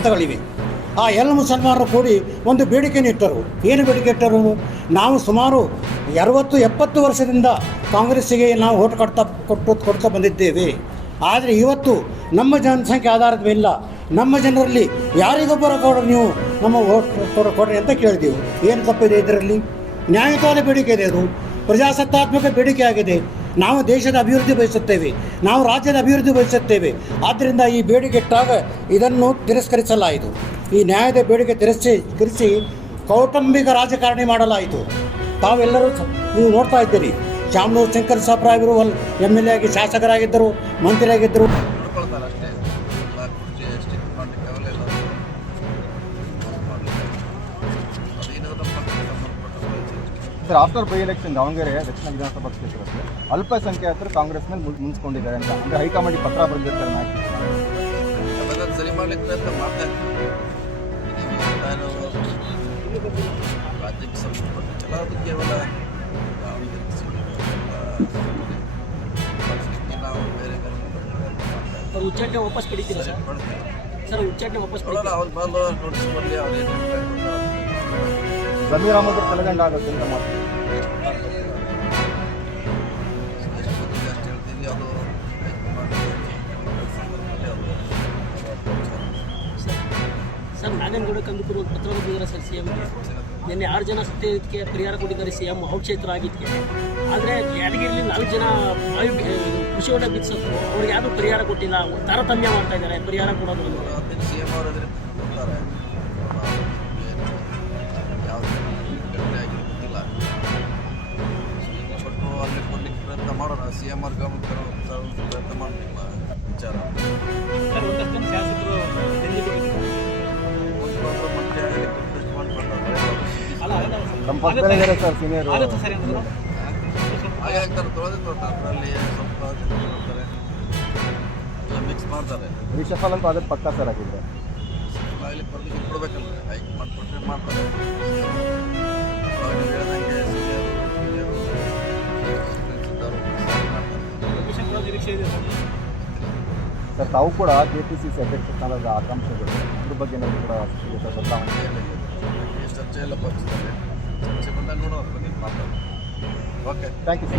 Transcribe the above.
ಮತಗಳಿವೆ. ಆ ಎಲ್ಲ ಮುಸಲ್ಮಾನರು ಕೂಡಿ ಒಂದು ಬೇಡಿಕೆಯನ್ನು ಇಟ್ಟರು. ಏನು ಬೇಡಿಕೆ ಇಟ್ಟರು? ನಾವು ಸುಮಾರು 60-70 ವರ್ಷದಿಂದ ಕಾಂಗ್ರೆಸ್ಸಿಗೆ ನಾವು ಓಟ್ ಕೊಡ್ತಾ ಬಂದಿದ್ದೇವೆ. ಆದರೆ ಇವತ್ತು ನಮ್ಮ ಜನಸಂಖ್ಯೆ ಆಧಾರದ ಮೇಲೆ ನಮ್ಮ ಜನರಲ್ಲಿ ಯಾರಿಗೊಬ್ಬರ ಕೊಡ್ರಿ, ನೀವು ನಮ್ಮ ಓಟ್ ಕೊಡ್ರಿ ಅಂತ ಕೇಳಿದೆವು. ಏನು ತಪ್ಪಿದೆ ಇದರಲ್ಲಿ? ನ್ಯಾಯಯುತವಾದ ಬೇಡಿಕೆ ಇದೆ, ಅದು ಪ್ರಜಾಸತ್ತಾತ್ಮಕ ಬೇಡಿಕೆ ಆಗಿದೆ. ನಾವು ದೇಶದ ಅಭಿವೃದ್ಧಿ ಬಯಸುತ್ತೇವೆ, ನಾವು ರಾಜ್ಯದ ಅಭಿವೃದ್ಧಿ ಬಯಸುತ್ತೇವೆ. ಆದ್ದರಿಂದ ಈ ಬೇಡಿಕೆ ಇಟ್ಟಾಗ ಇದನ್ನು ತಿರಸ್ಕರಿಸಲಾಯಿತು. ಈ ನ್ಯಾಯದ ಬೇಡಿಕೆ ತಿರಸ್ಕರಿಸಿ ಕೌಟುಂಬಿಕ ರಾಜಕಾರಣಿ ಮಾಡಲಾಯಿತು. ತಾವೆಲ್ಲರೂ ನೀವು ನೋಡ್ತಾ ಇದ್ದೀರಿ, ಶಾಮನೂರು ಶಂಕರ್ ಸಾಬ್ರಾಯರು MLA ಆಗಿ ಶಾಸಕರಾಗಿದ್ದರು, ಮಂತ್ರಿಯಾಗಿದ್ದರು. Sir, after by election Davanagere ದಕ್ಷಿಣ ವಿಧಾನಸಭಾ ಕ್ಷೇತ್ರಕ್ಕೆ ಅಲ್ಪಸಂಖ್ಯಾತರು ಕಾಂಗ್ರೆಸ್ ಮೇಲೆ ಮುನ್ಸ್ಕೊಂಡಿದ್ದಾರೆ ಅಂತ ಅಂದರೆ ಹೈಕಮಾಂಡಿಗೆ ಪತ್ರ ಬರೆದಿರ್ತಾರೆ. ಅವೆಲ್ಲ ಸರಿ ಮಾಡಲಿಕ್ಕೆ ಪ್ರಯತ್ನ ಮಾಡ್ತಾ ಇದ್ದೀವಿ. ನಾನು ರಾಜ್ಯಕ್ಕೆ ಸಂಬಂಧಪಟ್ಟ ಕೆಲವು ಕೇವಲ ನಾವು ಬೇರೆ ಸರ್ ಉಚ್ಚಾಟನೆ ವಾಪಸ್ ಪಡಿತೀರಾ ಸರ್? ಉಚ್ಚಾಟನೆ ವಾಪಸ್ ಪಡೆಯೋಲ್ಲ. ಅವ್ರು ಬಂದು ನೋಟಿಸ್ ಕೊಡಲಿ, ಅವ್ರು ಏನು ಜಮೀರ್ ಅಹಮದ್ ತಲೆಗಂಡ ಆಗುತ್ತೆ ಅಂತ ಮಾಡ್ತೀವಿ. ಅಷ್ಟು ಹೇಳ್ತೀವಿ. ಅದು ಸರ್ ನಾಗನಗೌಡ ಕಂದುಕೂರು ಪತ್ರ ಬರೆದಿದ್ದಾರೆ ಸರ್ CMಗೆ. ನಿನ್ನೆ 6 ಜನ ಸತ್ಯಕ್ಕೆ ಪರಿಹಾರ ಕೊಟ್ಟಿದ್ದಾರೆ CM ಔಟ್ ಕ್ಷೇತ್ರ ಆಗಿದ್ದಕ್ಕೆ. ಆದರೆ ಯಾದಗಿರಿಯಲ್ಲಿ 4 ಜನ ಕೃಷಿ ಹೊಂಡ ಬಿಡಿಸೋದು ಅವ್ರಿಗೆ ಯಾವುದು ಪರಿಹಾರ ಕೊಟ್ಟಿಲ್ಲ, ತಾರತಮ್ಯ ಮಾಡ್ತಾ ಇದ್ದಾರೆ ಪರಿಹಾರ ಕೊಡೋದು. CM ಅವರು ಅದ್ರ ಕೊಡ್ತಾರೆ, ಯಾವುದು ಘಟನೆ ಆಗಿ ಗೊತ್ತಿಲ್ಲ. ಕೊಟ್ಟು ಅಲ್ಲಿ ಕೊಡ್ಲಿಕ್ಕೆ ಪ್ರಯತ್ನ ಮಾಡೋಣ. CM ಅವ್ರ ಗಮನ ತರೋ ಪ್ರಯತ್ನ ಮಾಡಲಿಲ್ಲ ವಿಚಾರ. ಶಾಸಕರು ಮಂತ್ರಿ ಆಗಲಿಕ್ಕೆ ನಮ್ಮ ಪಕ್ಕದಲ್ಲಿದ್ದಾರೆ ಸರ್ ಸೀನಿಯರ್. ಹಾಗೆ ಆಗ್ತಾರೆ, ತೊಳೆದಿತ್ತು ಅದರಲ್ಲಿ ಸ್ವಲ್ಪ ಮಾಡ್ತಾರೆ, ಎಲ್ಲ ಮಿಕ್ಸ್ ಮಾಡ್ತಾರೆ. ರಿಷಫಲ್ ಅಂತೂ ಅದ್ರ ಪಕ್ಕ ಸರ್ ಆಗಿದ್ರೆ ಅಲ್ಲಿ ಪರ್ಮಿಷನ್ ಕೊಡಬೇಕಲ್ಲ, ಹೈಕಮಾಂಡ್ ಕೊಟ್ಟರೆ ಮಾಡ್ತಾರೆ. ಅವಾಗ ನೀವು ಹೇಳ್ದಂಗೆ ಸರ್, ತಾವು ಕೂಡ KPCC ಅಧ್ಯಕ್ಷ ಸ್ಥಾನದ ಆಕಾಂಕ್ಷೆಗಳು ಅದ್ರ ಬಗ್ಗೆ ಕೂಡ ಬದಲಾವಣೆ ಚರ್ಚೆ ಎಲ್ಲ ಪಕ್ಷದಲ್ಲಿ ಚರ್ಚೆ ಬಂದಾಗ ನೋಡೋದ್ರ ಬಗ್ಗೆ ಮಾತಾಡೋದು. Okay, thank you sir.